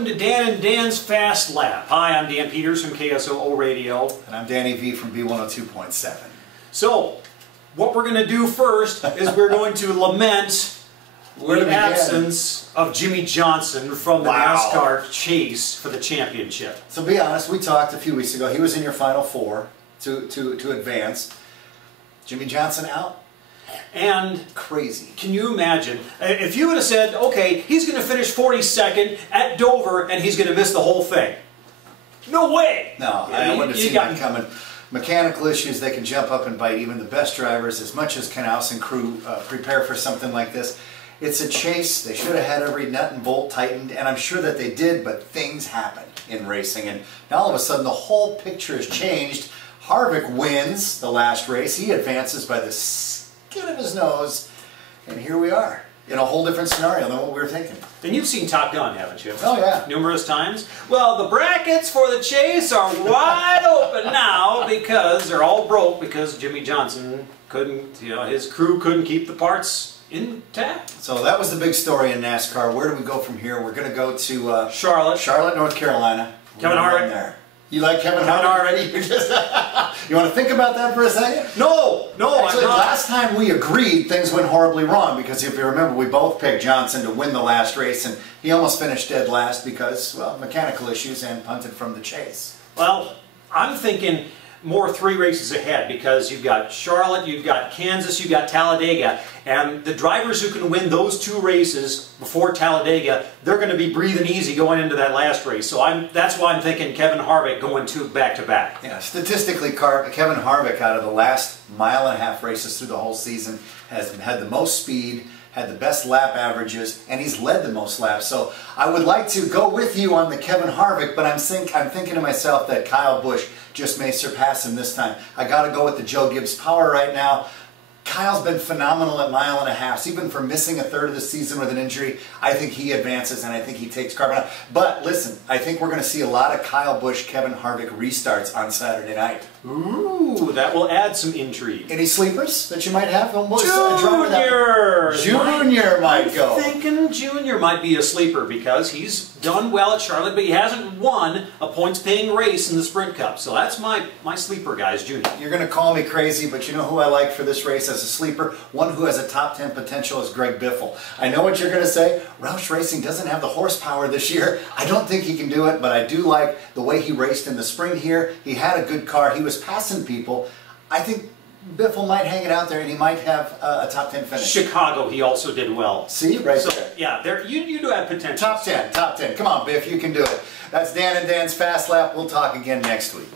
welcome to Dan and Dan's Fast Lap. Hi, I'm Dan Peters from KSOO Radio. And I'm Danny V from B102.7. So, what we're going to do first is we're going to lament the absence of Jimmie Johnson from the NASCAR chase for the championship. So be honest, we talked a few weeks ago. He was in your Final Four to advance. Jimmie Johnson out? And crazy. Can you imagine if you would have said, okay, he's going to finish 42nd at Dover and he's going to miss the whole thing? No way! No, I wouldn't have seen that coming. Mechanical issues, they can jump up and bite even the best drivers. As much as Knaus and crew prepare for something like this, it's a chase. They should have had every nut and bolt tightened, and I'm sure that they did, but things happen in racing. And now all of a sudden the whole picture has changed. Harvick wins the last race. He advances by the skin of his nose, and here we are in a whole different scenario than what we were thinking. And you've seen Top Gun, haven't you? Oh yeah. Numerous times. Well, the brackets for the chase are wide open now because they're all broke because Jimmie Johnson couldn't, his crew couldn't keep the parts intact. So that was the big story in NASCAR. Where do we go from here? We're going to go to Charlotte, North Carolina. Kevin Harvick. There. You like Kevin Harvick already? You want to think about that for a second? No, Actually, I'm not. Last time we agreed, things went horribly wrong because if you remember, we both picked Johnson to win the last race, and he almost finished dead last because, well, mechanical issues and punted from the chase. Well, I'm thinking more 3 races ahead because you've got Charlotte, you've got Kansas, you've got Talladega, and the drivers who can win those 2 races before Talladega, they're going to be breathing easy going into that last race. So that's why I'm thinking Kevin Harvick going 2 back-to-back. Yeah, statistically, Kevin Harvick out of the last mile-and-a-half races through the whole season has had the most speed, had the best lap averages, and he's led the most laps. So I would like to go with you on the Kevin Harvick, but I'm thinking to myself that Kyle Busch just may surpass him this time. I got to go with the Joe Gibbs power right now. Kyle's been phenomenal at mile-and-a-halfs, even for missing a third of the season with an injury. I think he advances, and I think he takes carbon out. But listen, I think we're going to see a lot of Kyle Busch, Kevin Harvick restarts on Saturday night. Ooh, that will add some intrigue. Any sleepers that you might have? Junior might go. I'm thinking Junior might be a sleeper because he's done well at Charlotte, but he hasn't won a points-paying race in the Sprint Cup. So that's my sleeper, guys, Junior. You're going to call me crazy, but you know who I like for this race as a sleeper? One who has a top 10 potential is Greg Biffle. I know what you're going to say. Roush Racing doesn't have the horsepower this year. I don't think he can do it, but I do like the way he raced in the spring here. He had a good car. He was passing people. I think Biffle might hang it out there, and he might have a top 10 finish. Chicago, he also did well. See, right there. Yeah, you do have potential. Top 10. Come on, Biff, you can do it. That's Dan and Dan's Fast Lap. We'll talk again next week.